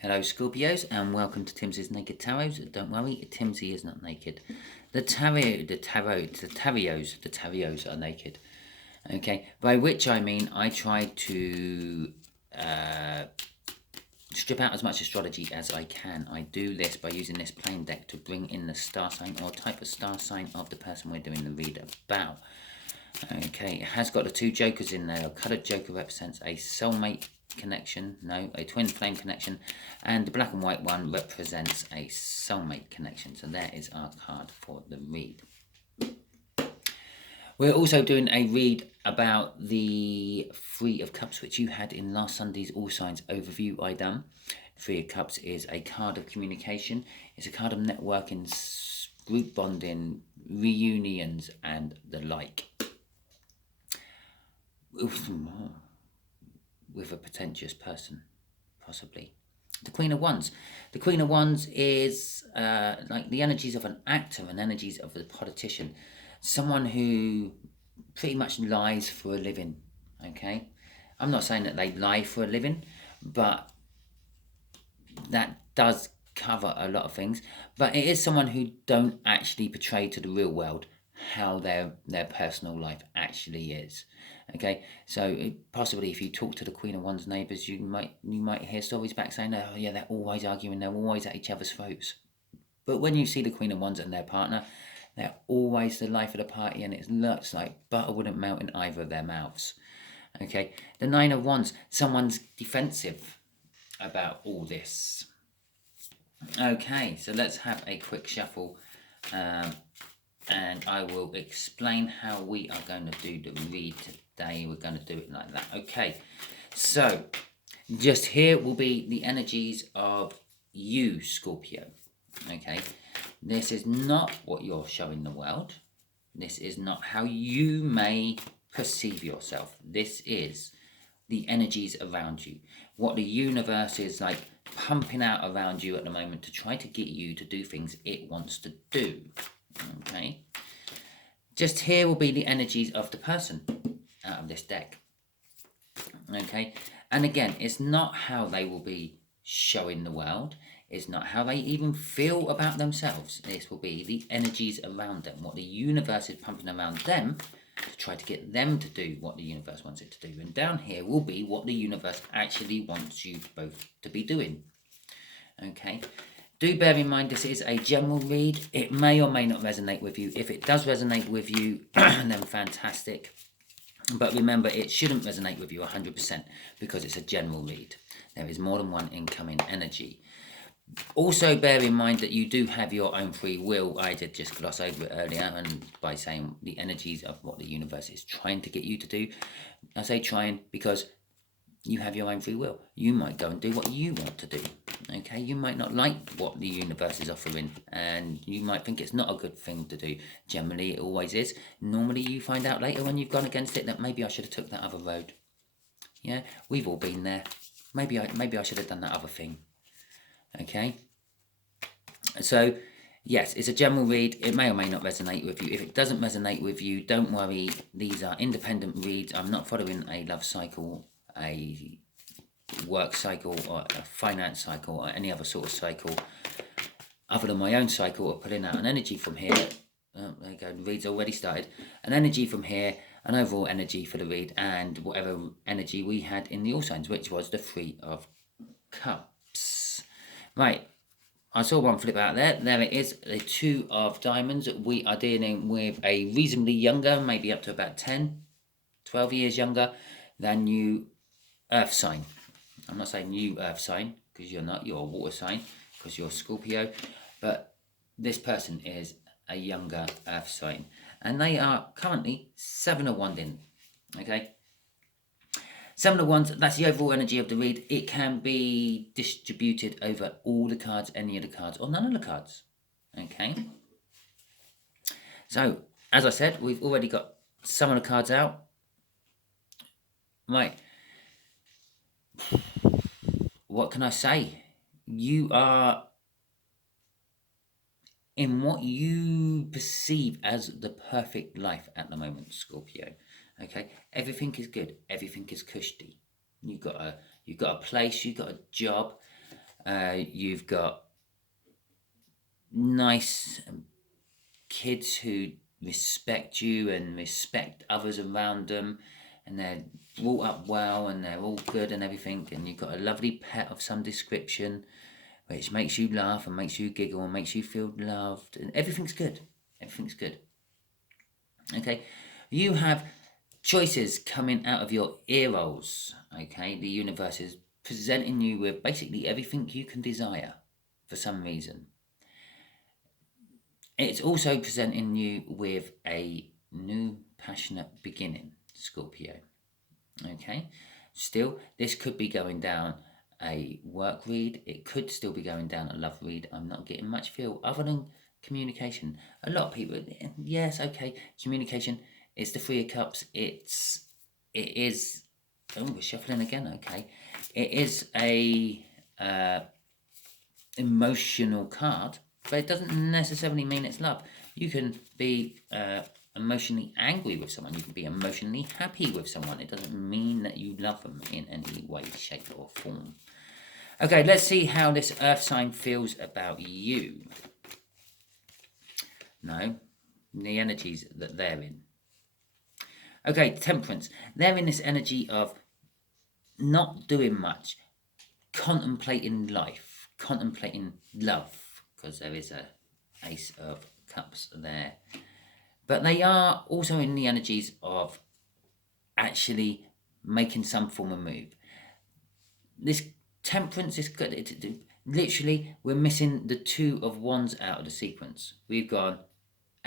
Hello Scorpios and welcome to Timsy's Naked Tarot. Don't worry, Timsy is not naked. The tarots are naked. Okay, by which I mean I try to strip out as much astrology as I can. I do this by using this plain deck to bring in the star sign or type of star sign of the person we're doing the read about. Okay, it has got the two jokers in there. A coloured joker represents a soulmate connection, no, a twin flame connection, and the black and white one represents a soulmate connection. So there is our card for the read. We're also doing a read about the Three of Cups, which you had in last Sunday's All Signs overview I done. Three of Cups is a card of communication. It's a card of networking, group bonding, reunions, and the like. With a pretentious person, possibly. The Queen of Wands. The Queen of Wands is like the energies of an actor and energies of a politician. Someone who pretty much lies for a living, okay? I'm not saying that they lie for a living, but that does cover a lot of things. But it is someone who don't actually portray to the real world how their personal life actually is. Okay, so possibly if you talk to the Queen of Wands neighbours, you might hear stories back saying, "Oh yeah, they're always arguing, they're always at each other's throats." But when you see the Queen of Wands and their partner, they're always the life of the party, and it looks like butter wouldn't melt in either of their mouths. Okay, the Nine of Wands, someone's defensive about all this. Okay, so let's have a quick shuffle. And I will explain how we are going to do the read today. We're going to do it like that. Okay, so just here will be the energies of you, Scorpio. Okay, this is not what you're showing the world. This is not how you may perceive yourself. This is the energies around you. What the universe is like pumping out around you at the moment to try to get you to do things it wants to do. Okay, just here will be the energies of the person out of this deck. Okay, and again, it's not how they will be showing the world. It's not how they even feel about themselves. This will be the energies around them, what the universe is pumping around them to try to get them to do what the universe wants it to do. And down here will be what the universe actually wants you both to be doing. Okay, do bear in mind this is a general read. It may or may not resonate with you. If it does resonate with you, then fantastic. But remember, it shouldn't resonate with you 100% because it's a general read. There is more than one incoming energy. Also bear in mind that you do have your own free will. I did just gloss over it earlier, and by saying the energies of what the universe is trying to get you to do. I say trying because you have your own free will. You might go and do what you want to do. Okay, you might not like what the universe is offering, and you might think it's not a good thing to do. Generally, it always is. Normally, you find out later when you've gone against it that maybe I should have took that other road. Yeah, we've all been there. Maybe I should have done that other thing. Okay, so yes, it's a general read. It may or may not resonate with you. If it doesn't resonate with you, don't worry. These are independent reads. I'm not following a love cycle, a work cycle, or a finance cycle, or any other sort of cycle other than my own cycle of pulling out an energy from here. Oh, there you go, the read's already started. An energy from here, an overall energy for the read, and whatever energy we had in the All Signs, which was the Three of Cups. Right, I saw one flip out there. There it is, the Two of Diamonds. We are dealing with a reasonably younger, maybe up to about 10, 12 years younger than you Earth sign. I'm not saying you Earth sign, because you're not, you're a water sign, because you're Scorpio, but this person is a younger Earth sign, and they are currently 7 of Wands in, okay? 7 of Wands, that's the overall energy of the read. It can be distributed over all the cards, any of the cards, or none of the cards, okay? So, as I said, we've already got some of the cards out. Right. What can I say? You are in what you perceive as the perfect life at the moment, Scorpio. Okay, everything is good. Everything is cushy. You've got a place. You've got a job. You've got nice kids who respect you and respect others around them, and they're brought up well and they're all good and everything, and you've got a lovely pet of some description which makes you laugh and makes you giggle and makes you feel loved, and everything's good. Everything's good. Okay, you have choices coming out of your ear rolls. Okay, the universe is presenting you with basically everything you can desire for some reason. It's also presenting you with a new passionate beginning, Scorpio. Okay, still, this could be going down a work read. It could still be going down a love read. I'm not getting much feel other than communication. A lot of people, yes, okay, communication is the Three of Cups. It is. Oh, we're shuffling again. Okay, it is a emotional card, but it doesn't necessarily mean it's love. You can be emotionally angry with someone. You can be emotionally happy with someone. It doesn't mean that you love them in any way, shape, or form. Okay, let's see how this earth sign feels about you. No, the energies that they're in. Okay, Temperance. They're in this energy of not doing much, contemplating life, contemplating love, because there is a Ace of Cups there. But they are also in the energies of actually making some form of move. This Temperance is good. Literally, we're missing the Two of Wands out of the sequence. We've gone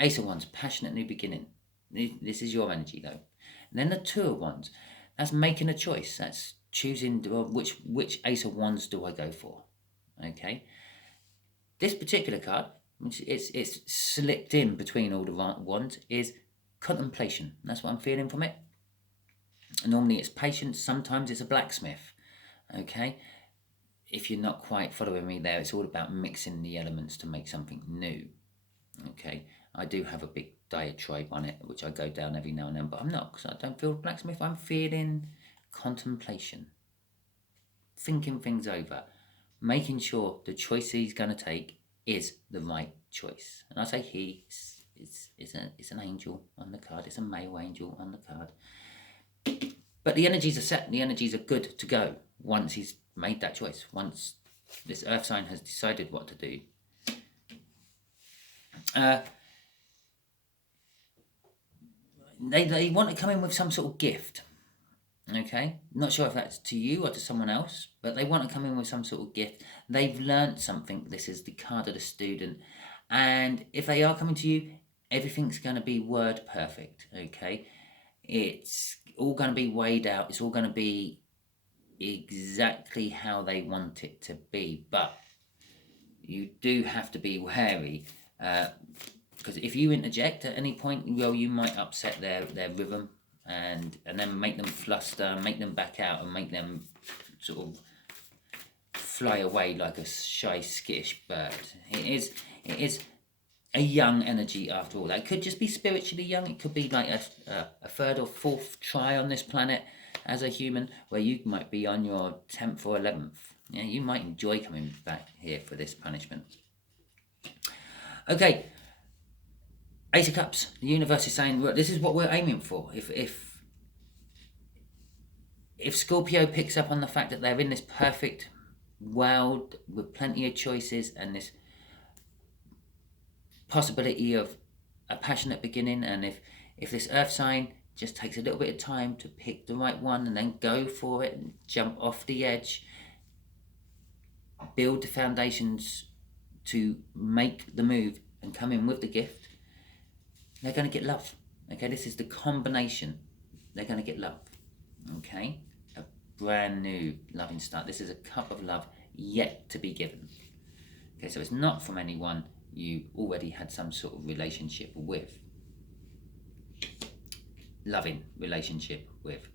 Ace of Wands, passionate new beginning. This is your energy though. And then the Two of Wands, that's making a choice. That's choosing which Ace of Wands do I go for. Okay. This particular card, which it's slipped in between all the wands, is contemplation. That's what I'm feeling from it. Normally it's patience. Sometimes it's a blacksmith. Okay. If you're not quite following me there, it's all about mixing the elements to make something new. Okay. I do have a big diatribe on it, which I go down every now and then, but I'm not, because I don't feel blacksmith. I'm feeling contemplation, thinking things over, making sure the choice he's going to take is the right choice. And I say he is an angel on the card. It's a male angel on the card. But the energies are set. The energies are good to go once he's made that choice. Once this earth sign has decided what to do. They want to come in with some sort of gift. Okay, not sure if that's to you or to someone else, but they want to come in with some sort of gift. They've learnt something. This is the card of the student, and if they are coming to you, everything's going to be word perfect. Okay, it's all going to be weighed out. It's all going to be exactly how they want it to be, but you do have to be wary, because if you interject at any point, well, you might upset their rhythm. And then make them fluster, make them back out, and make them sort of fly away like a shy, skittish bird. It is a young energy after all. That could just be spiritually young. It could be like a third or fourth try on this planet as a human, where you might be on your 10th or 11th. Yeah, you might enjoy coming back here for this punishment. Okay. Ace of Cups, the universe is saying, well, this is what we're aiming for. If Scorpio picks up on the fact that they're in this perfect world with plenty of choices and this possibility of a passionate beginning, and if this earth sign just takes a little bit of time to pick the right one and then go for it and jump off the edge, build the foundations to make the move and come in with the gift, they're going to get love. Okay, this is the combination. They're going to get love. Okay, a brand new loving start. This is a cup of love yet to be given. Okay, so it's not from anyone you already had some sort of relationship with. Loving relationship with.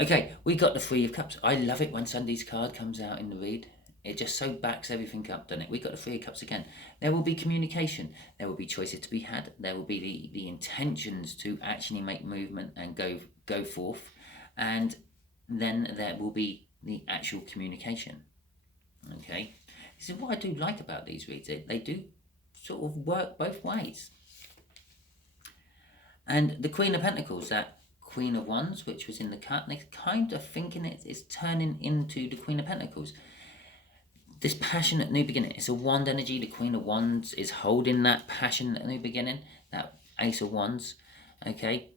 Okay, we got the Three of Cups. I love it when Sunday's card comes out in the read. It just so backs everything up, doesn't it? We got the Three of Cups again. There will be communication. There will be choices to be had. There will be the intentions to actually make movement and go forth. And then there will be the actual communication. Okay? This is what I do like about these reads. They do sort of work both ways. And the Queen of Pentacles, that Queen of Wands, which was in the cut, they're kind of thinking it's turning into the Queen of Pentacles. This passionate new beginning. It's a wand energy. The Queen of Wands is holding that passionate new beginning, that Ace of Wands. Okay.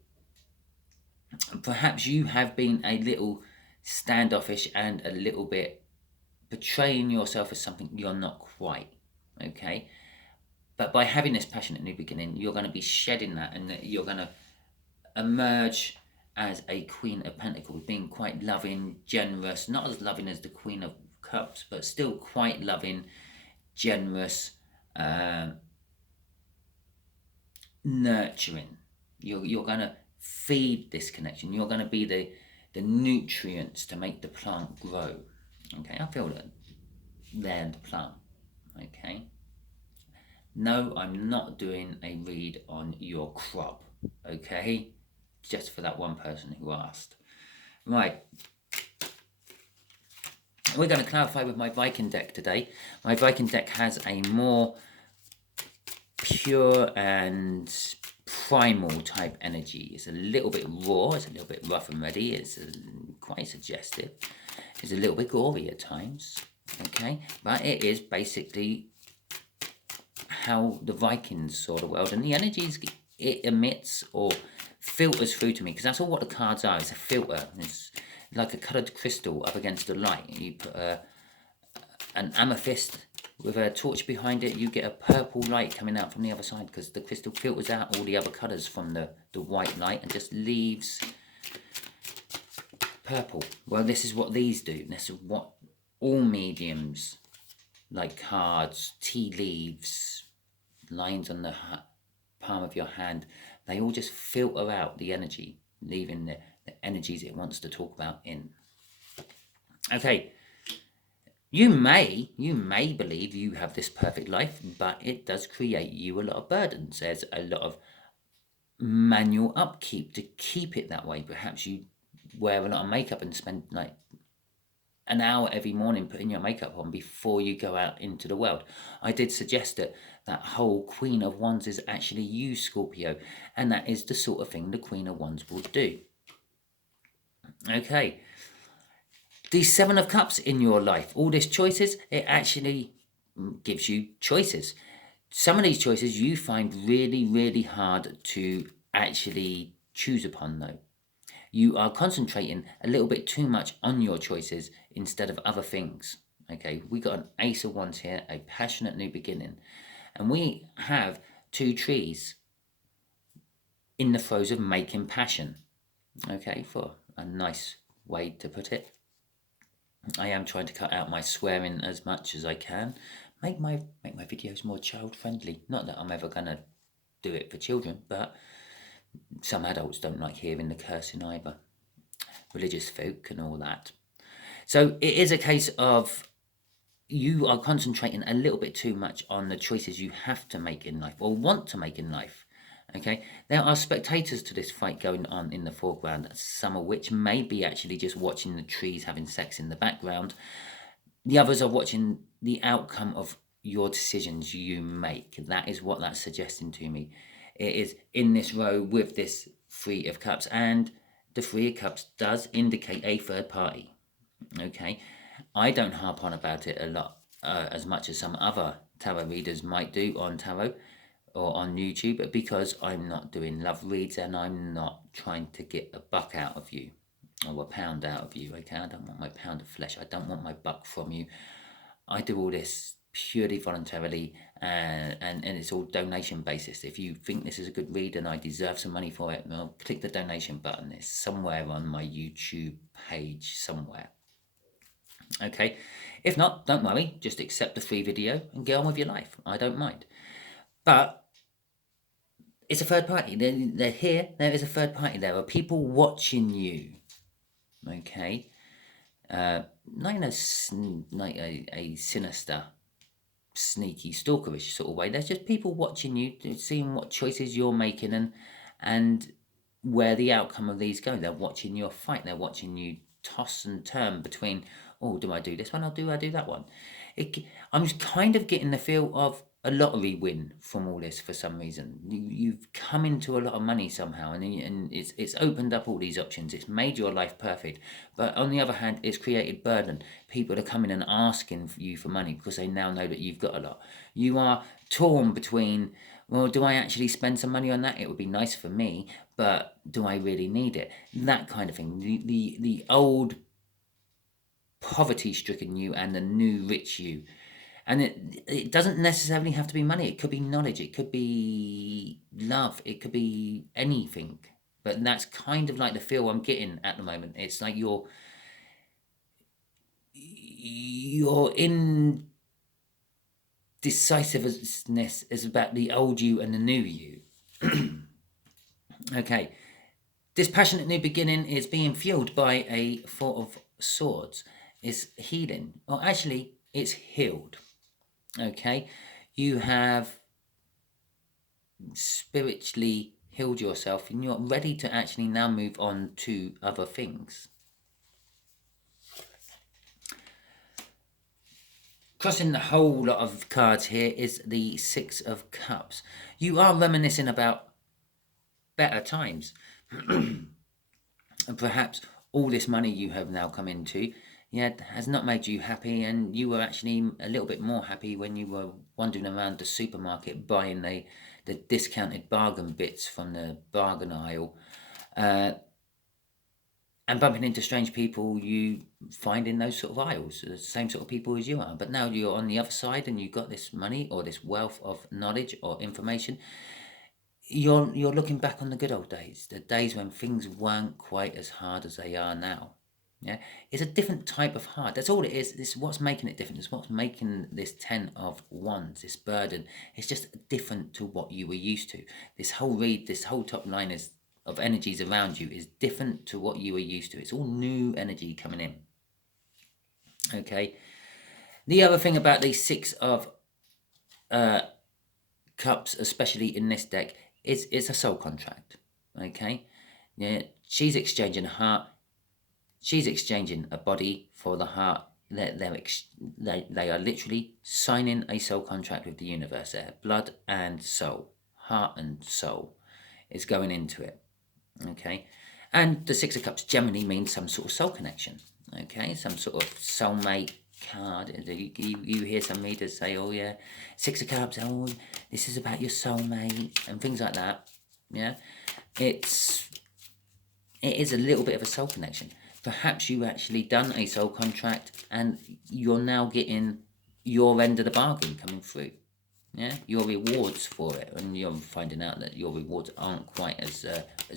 Perhaps you have been a little standoffish and a little bit betraying yourself as something you're not quite. Okay. But by having this passionate new beginning, you're going to be shedding that, and you're going to emerge as a Queen of Pentacles, being quite loving, generous, not as loving as the Queen of Cups, but still quite loving, generous, nurturing. You're going to feed this connection. You're going to be the nutrients to make the plant grow. Okay, I feel that there in the plant. Okay. No, I'm not doing a read on your crop, okay? Just for that one person who asked. Right. We're going to clarify with my Viking deck today. My Viking deck has a more pure and primal type energy. It's a little bit raw, it's a little bit rough and ready, it's quite suggestive. It's a little bit gory at times, okay? But it is basically how the Vikings saw the world, and the energies it emits or filters through to me, because that's all what the cards are. It's a filter. It's like a coloured crystal up against the light. You put an amethyst with a torch behind it, you get a purple light coming out from the other side, because the crystal filters out all the other colours from the white light and just leaves purple. Well, this is what these do. This is what all mediums, like cards, tea leaves, lines on the palm of your hand, they all just filter out the energy, leaving the energies it wants to talk about in. Okay, you may believe you have this perfect life, but it does create you a lot of burdens. There's a lot of manual upkeep to keep it that way. Perhaps you wear a lot of makeup and spend like an hour every morning putting your makeup on before you go out into the world. I did suggest that whole Queen of Wands is actually you, Scorpio, and that is the sort of thing the Queen of Wands will do. Okay. The Seven of Cups in your life, all these choices, it actually gives you choices. Some of these choices you find really, really hard to actually choose upon, though. You are concentrating a little bit too much on your choices instead of other things. Okay, we got an Ace of Wands here, a passionate new beginning. And we have two trees in the throes of making passion. Okay, for a nice way to put it. I am trying to cut out my swearing as much as I can. Make my videos more child friendly. Not that I'm ever gonna do it for children, but some adults don't like hearing the cursing either. Religious folk and all that. So it is a case of you are concentrating a little bit too much on the choices you have to make in life or want to make in life. Okay, there are spectators to this fight going on in the foreground, some of which may be actually just watching the trees having sex in the background. The others are watching the outcome of your decisions you make. That is what that's suggesting to me. It is in this row with this Three of Cups, and the Three of Cups does indicate a third party. Okay, I don't harp on about it a lot, as much as some other tarot readers might do on tarot or on YouTube, because I'm not doing love reads and I'm not trying to get a buck out of you or a pound out of you. Okay, I don't want my pound of flesh. I don't want my buck from you. I do all this purely voluntarily, and it's all donation basis. If you think this is a good read and I deserve some money for it, well, click the donation button. It's somewhere on my YouTube page somewhere. Okay, if not, don't worry, just accept the free video and get on with your life. I don't mind. But it's a third party. They're here. There is a third party. There are people watching you. Okay, not in a sinister, sneaky, stalkerish sort of way. There's just people watching you, seeing what choices you're making and where the outcome of these go. They're watching your fight. They're watching you toss and turn between oh, do I do this one or do I do that one? I'm just kind of getting the feel of a lottery win from all this for some reason. You've come into a lot of money somehow, and it's opened up all these options. It's made your life perfect. But on the other hand, it's created burden. People are coming and asking you for money because they now know that you've got a lot. You are torn between, well, do I actually spend some money on that? It would be nice for me, but do I really need it? That kind of thing. The old poverty-stricken you and the new rich you. And it doesn't necessarily have to be money. It could be knowledge. It could be love. It could be anything. But that's kind of like the feel I'm getting at the moment. It's like your indecisiveness is about the old you and the new you. Okay. This passionate new beginning is being fueled by a Four of Swords. It's healing. Or actually, it's healed. Okay, you have spiritually healed yourself and you're ready to actually now move on to other things. Crossing the whole lot of cards here is the Six of Cups. You are reminiscing about better times. And perhaps all this money you have now come into has not made you happy, and you were actually a little bit more happy when you were wandering around the supermarket buying the discounted bargain bits from the bargain aisle, and bumping into strange people you find in those sort of aisles, the same sort of people as you are. But now you're on the other side and you've got this money or this wealth of knowledge or information. You're looking back on the good old days, the days when things weren't quite as hard as they are now. Yeah, it's a different type of hard. That's all it is. It's what's making it different. It's what's making this 10 of Wands, this burden. It's just different to what you were used to. This whole top line is of energies around you is different to what you were used to. It's all new energy coming in. Okay. The other thing about the Six of Cups, especially in this deck, is it's a soul contract. Okay. Yeah, she's exchanging a heart. She's exchanging a body for the heart. They are literally signing a soul contract with the universe there. Blood and soul. Heart and soul is going into it. Okay. And the Six of Cups generally means some sort of soul connection. Okay. Some sort of soulmate card. You hear some readers say, oh yeah, Six of Cups, oh, this is about your soulmate and things like that. Yeah. It is a little bit of a soul connection. Perhaps you actually done a soul contract and you're now getting your end of the bargain coming through. Yeah, your rewards for it, and you're finding out that your rewards aren't quite as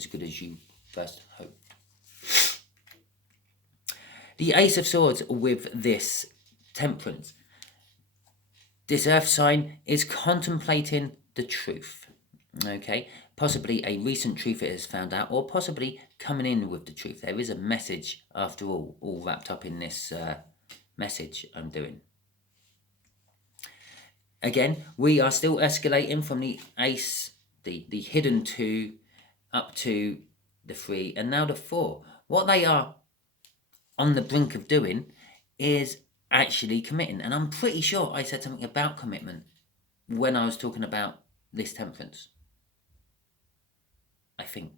good as you first hoped. The Ace of Swords with this Temperance. This earth sign is contemplating the truth. Okay, possibly a recent truth it has found out, or possibly coming in with the truth. There is a message after all wrapped up in this message I'm doing. Again, we are still escalating from the Ace, the hidden 2, up to the 3, and now the 4. What they are on the brink of doing is actually committing. And I'm pretty sure I said something about commitment when I was talking about this Temperance. I think.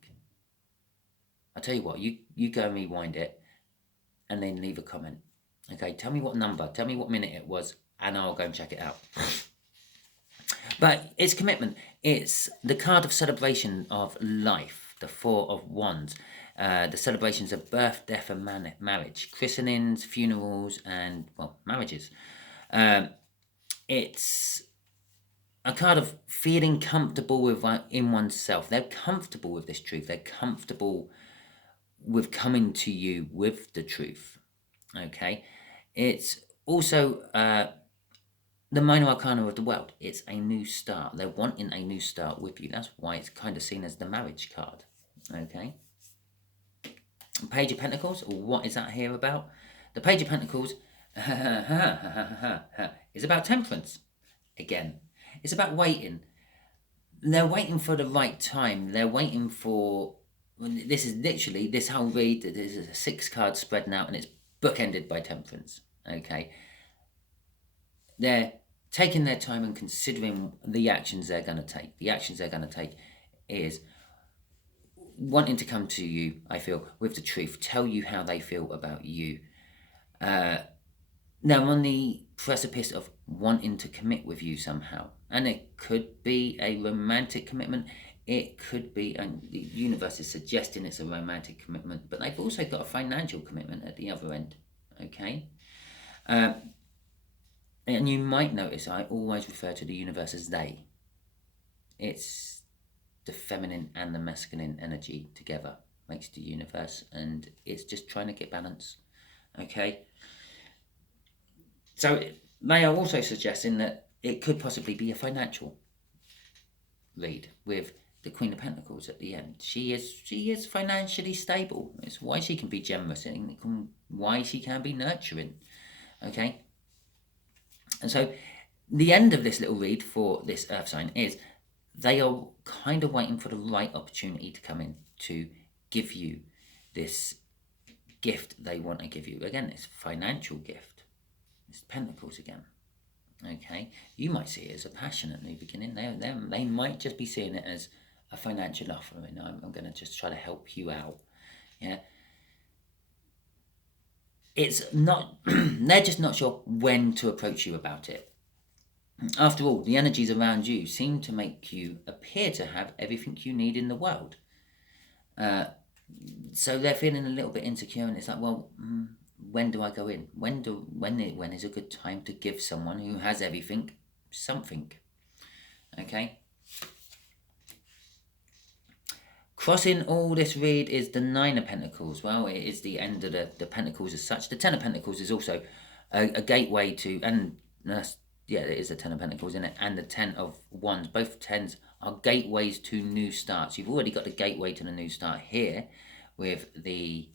I'll tell you what, you go and rewind it and then leave a comment. Okay, tell me what number, tell me what minute it was, and I'll go and check it out. But it's commitment. It's the card of celebration of life, the Four of Wands. The celebrations of birth, death, and marriage, christenings, funerals, and, well, marriages. It's a card of feeling comfortable in oneself. They're comfortable with this truth. They're comfortable with coming to you with the truth. Okay? It's also the minor arcana of the world. It's a new start. They're wanting a new start with you. That's why it's kind of seen as the marriage card. Okay? Page of Pentacles. What is that here about? The Page of Pentacles is about temperance. Again, it's about waiting. They're waiting for the right time. They're waiting for... This is literally, this whole read, there's a 6 card spread out and it's bookended by temperance. Okay, they're taking their time and considering the actions they're going to take. The actions they're going to take is wanting to come to you, I feel, with the truth, tell you how they feel about you. Now, I'm on the precipice of wanting to commit with you somehow. And it could be a romantic commitment. It could be, and the universe is suggesting it's a romantic commitment, but they've also got a financial commitment at the other end. Okay? And you might notice I always refer to the universe as they. It's the feminine and the masculine energy together makes the universe, and it's just trying to get balance. Okay? So they are also suggesting that it could possibly be a financial read with the Queen of Pentacles at the end. She is financially stable. It's why she can be generous and why she can be nurturing. Okay? And so the end of this little read for this earth sign is they are kind of waiting for the right opportunity to come in to give you this gift they want to give you. Again, it's a financial gift. It's Pentacles again. Okay, you might see it as a passionate new beginning. They might just be seeing it as a financial offer. And I'm going to just try to help you out. Yeah, it's not. They're just not sure when to approach you about it. After all, the energies around you seem to make you appear to have everything you need in the world. So they're feeling a little bit insecure, and it's like, well, when do I go in? When is a good time to give someone who has everything something? Okay. Crossing all this read is the Nine of Pentacles. Well, it is the end of the Pentacles as such. The Ten of Pentacles is also a gateway to, and yeah, it is the Ten of Pentacles in it, and the Ten of Wands. Both tens are gateways to new starts. You've already got the gateway to the new start here with the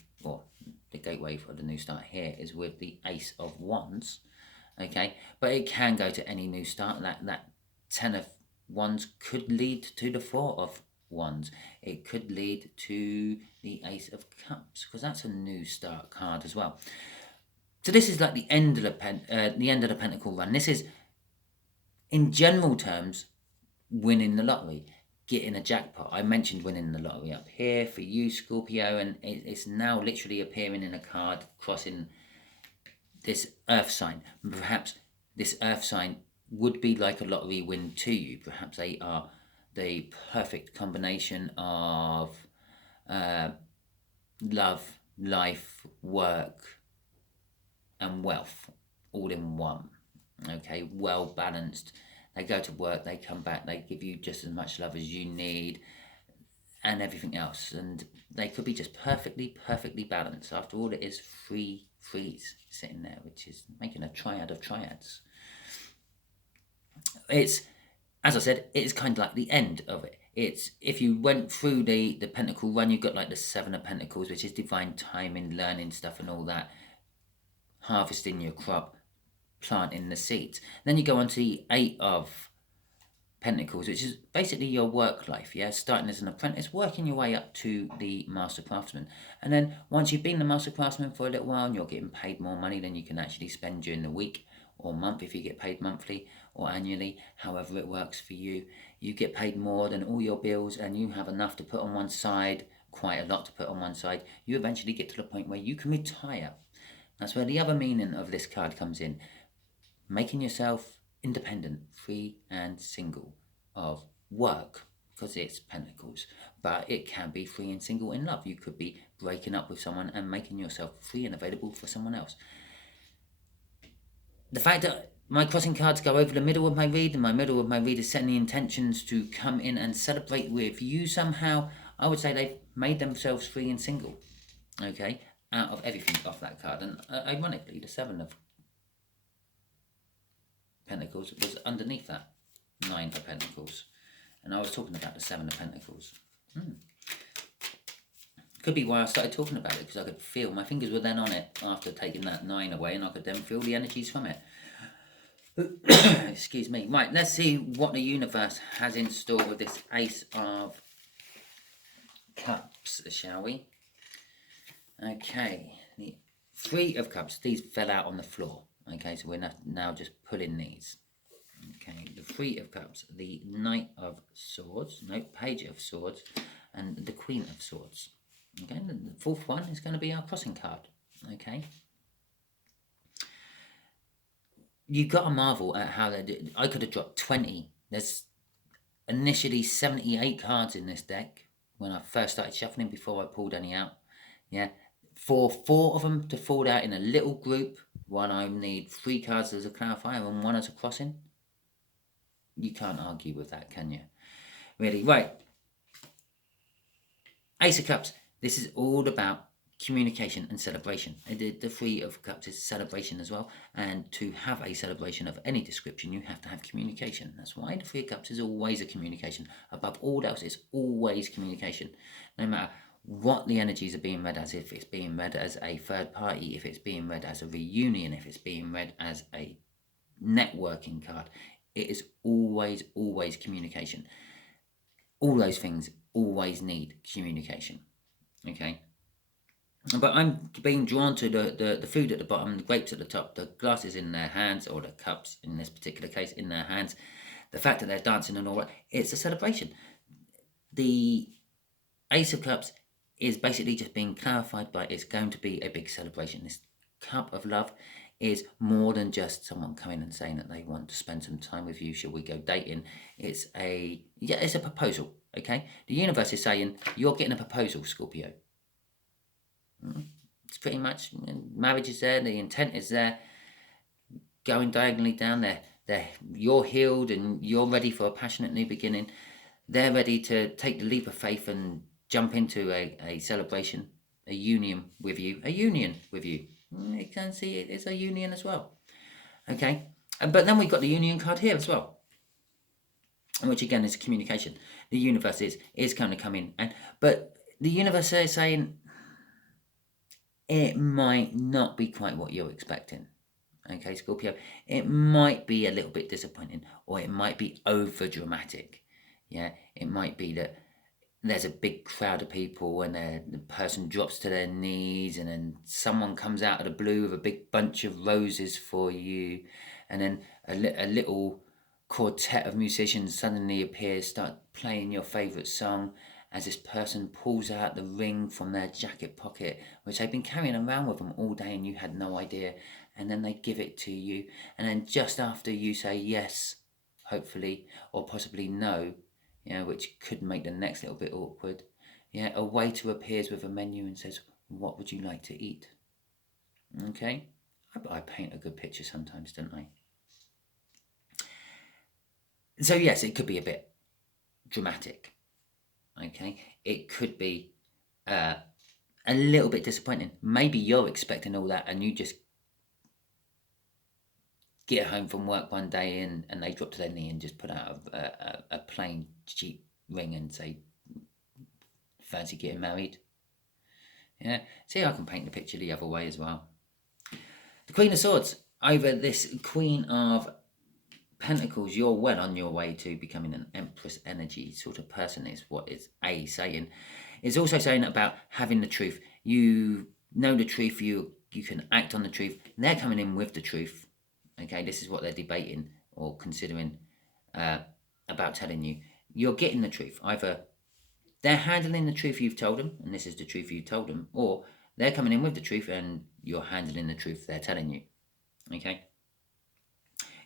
gateway for the new start here is with the Ace of Wands. Okay, but it can go to any new start. That Ten of Wands could lead to the Four of Wands. It could lead to the Ace of Cups, because that's a new start card as well. So this is like the end of the Pentacle run. This is, in general terms, winning the lottery, getting a jackpot. I mentioned winning the lottery up here for you, Scorpio, and it's now literally appearing in a card crossing this earth sign. Perhaps this earth sign would be like a lottery win to you. Perhaps they are the perfect combination of love, life, work, and wealth all in one. Okay, well balanced. They go to work, they come back, they give you just as much love as you need, and everything else. And they could be just perfectly balanced. After all, it is three threes sitting there, which is making a triad of triads. It's, as I said, it's kind of like the end of it. It's, if you went through the Pentacle run, you've got like the Seven of Pentacles, which is divine timing, learning stuff and all that, harvesting your crop, planting the seeds. Then you go on to the Eight of Pentacles, which is basically your work life, yeah? Starting as an apprentice, working your way up to the Master Craftsman. And then once you've been the Master Craftsman for a little while and you're getting paid more money than you can actually spend during the week or month, if you get paid monthly or annually, however it works for you, you get paid more than all your bills and you have enough to put on one side, quite a lot to put on one side. You eventually get to the point where you can retire. That's where the other meaning of this card comes in. Making yourself independent, free and single of work, because it's Pentacles, but it can be free and single in love. You could be breaking up with someone and making yourself free and available for someone else. The fact that my crossing cards go over the middle of my read, and my middle of my read is setting the intentions to come in and celebrate with you somehow, I would say they've made themselves free and single, okay, out of everything off that card. And ironically, the Seven of Pentacles was underneath that Nine of Pentacles, and I was talking about the Seven of Pentacles. Could be why I started talking about it, because I could feel my fingers were then on it after taking that Nine away, and I could then feel the energies from it. Excuse me. Right, let's see what the universe has in store with this Ace of Cups, shall we? Okay, the Three of Cups. These fell out on the floor. Okay, so we're now just pulling these. Okay, the Three of Cups, the Knight of Swords, no, Page of Swords, and the Queen of Swords. Okay, the fourth one is going to be our crossing card. Okay. You got to marvel at how they did. I could have dropped 20. There's initially 78 cards in this deck when I first started shuffling before I pulled any out. Yeah, for 4 of them to fall out in a little group, one I need 3 cards as a clarifier and 1 as a crossing. You can't argue with that, can you? Really, right. Ace of Cups. This is all about communication and celebration. The Three of Cups is celebration as well. And to have a celebration of any description, you have to have communication. That's why the Three of Cups is always a communication. Above all else, it's always communication. No matter what the energies are being read as, if it's being read as a third party, if it's being read as a reunion, if it's being read as a networking card, it is always communication. All those things always need communication. Okay. But I'm being drawn to the food at the bottom, the grapes at the top, the glasses in their hands, or the cups in this particular case in their hands, the fact that they're dancing and all that. It's a celebration. The Ace of Cups is basically just being clarified by it's going to be a big celebration. This cup of love is more than just someone coming and saying that they want to spend some time with you. Shall we go dating? It's a proposal. Okay, the universe is saying you're getting a proposal, Scorpio. It's pretty much, marriage is there, the intent is there, going diagonally down there. You're healed and you're ready for a passionate new beginning. They're ready to take the leap of faith and jump into a celebration, a union with you. You can see it is a union as well. Okay, but then we've got the union card here as well, which again is communication. The universe is going to come in, but the universe is saying it might not be quite what you're expecting. Okay, Scorpio, it might be a little bit disappointing, or it might be over dramatic. Yeah, it might be that there's a big crowd of people and the person drops to their knees, and then someone comes out of the blue with a big bunch of roses for you, and then a little quartet of musicians suddenly appears, start playing your favourite song, as this person pulls out the ring from their jacket pocket, which they've been carrying around with them all day and you had no idea, and then they give it to you, and then just after you say yes, hopefully, or possibly no, which could make the next little bit awkward, a waiter appears with a menu and says, what would you like to eat? Okay, I paint a good picture sometimes, don't I? So yes, it could be a bit dramatic. Okay, it could be a little bit disappointing. Maybe you're expecting all that and you just get home from work one day and they drop to their knee and just put out a plain cheap ring and say, fancy getting married? Yeah, see, I can paint the picture the other way as well. The Queen of Swords over this Queen of Pentacles. You're well on your way to becoming an Empress energy sort of person, is what it's saying. It's also saying about having the truth. You know the truth, you can act on the truth. They're coming in with the truth. Okay, this is what they're debating or considering about telling you. You're getting the truth. Either they're handling the truth you've told them, and this is the truth you told them, or they're coming in with the truth and you're handling the truth they're telling you. Okay.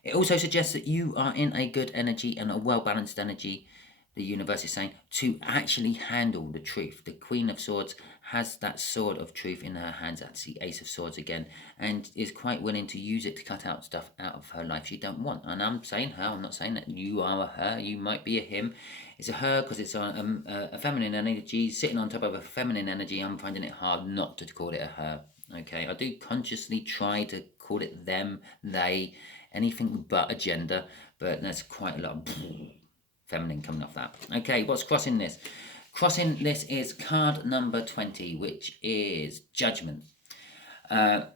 It also suggests that you are in a good energy and a well-balanced energy, the universe is saying, to actually handle the truth. The Queen of Swords has that sword of truth in her hands. That's the Ace of Swords again, and is quite willing to use it to cut out stuff out of her life she don't want. And I'm saying her, I'm not saying that you are a her, you might be a him. It's a her because it's a feminine energy sitting on top of a feminine energy. I'm finding it hard not to call it a her. Okay, I do consciously try to call it them, they, anything but a gender, but there's quite a lot of feminine coming off that. Okay, what's crossing this? Crossing this is card number 20, which is Judgment. It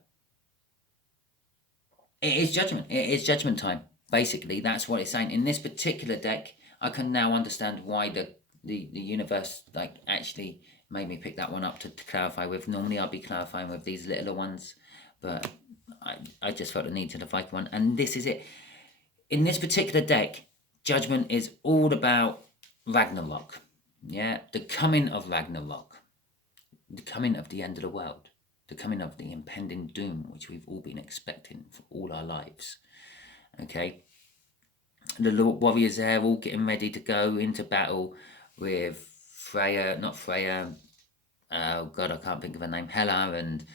is Judgment. It is Judgment time. Basically, that's what it's saying. In this particular deck, I can now understand why the universe actually made me pick that one up to clarify with. Normally, I'll be clarifying with these littler ones. but I just felt the need to the Viking one, and this is it. In this particular deck, Judgment is all about Ragnarok. Yeah, the coming of Ragnarok, the coming of the end of the world, the coming of the impending doom, which we've all been expecting for all our lives. Okay, the warriors there all getting ready to go into battle with Freya, not Freya. Oh God, I can't think of her name. Hela and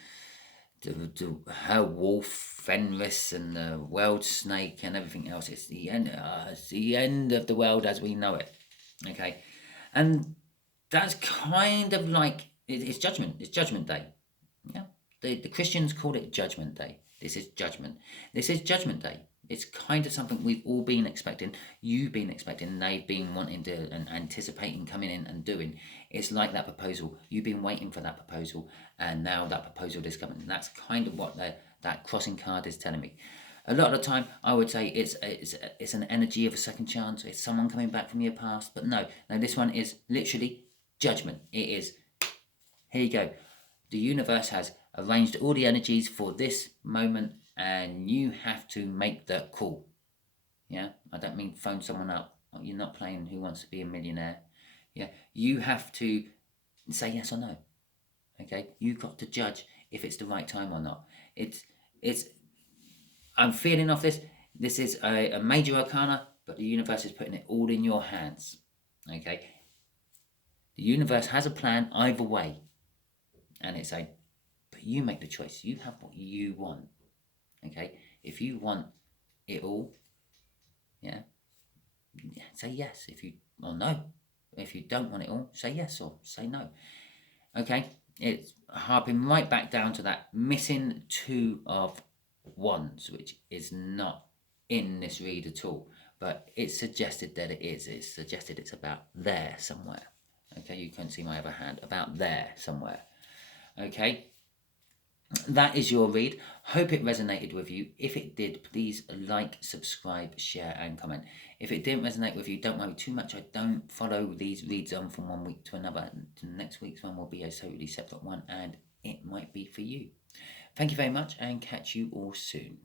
her wolf, Fenris, and the world snake and everything else. It's the end. It's the end of the world as we know it. Okay, and that's kind of like it's judgment. It's Judgment Day. Yeah, the Christians call it Judgment Day. This is judgment. This is Judgment Day. It's kind of something we've all been expecting. You've been expecting. And they've been wanting to and anticipating coming in and doing. It's like that proposal. You've been waiting for that proposal, and now that proposal is coming. And that's kind of what that crossing card is telling me. A lot of the time, I would say it's an energy of a second chance. It's someone coming back from your past. But no, this one is literally judgment. It is. Here you go. The universe has arranged all the energies for this moment, and you have to make the call. Yeah, I don't mean phone someone up. You're not playing Who Wants to Be a Millionaire. Yeah, you have to say yes or no. Okay, you've got to judge if it's the right time or not. It's. I'm feeling off this. This is a major arcana, but the universe is putting it all in your hands. Okay, the universe has a plan either way, and it's a. But you make the choice. You have what you want. Okay, if you want it all, yeah, say yes. If you or no, if you don't want it all, say yes or say no. Okay, it's harping right back down to that missing 2 of Wands, which is not in this read at all, but it's suggested that it is. It's suggested it's about there somewhere. Okay, you can't see my other hand. About there somewhere. Okay, that is your read. Hope it resonated with you. If it did, please like, subscribe, share, and comment. If it didn't resonate with you, don't worry too much. I don't follow these reads on from one week to another. Next week's one will be a totally separate one, and it might be for you. Thank you very much, and catch you all soon.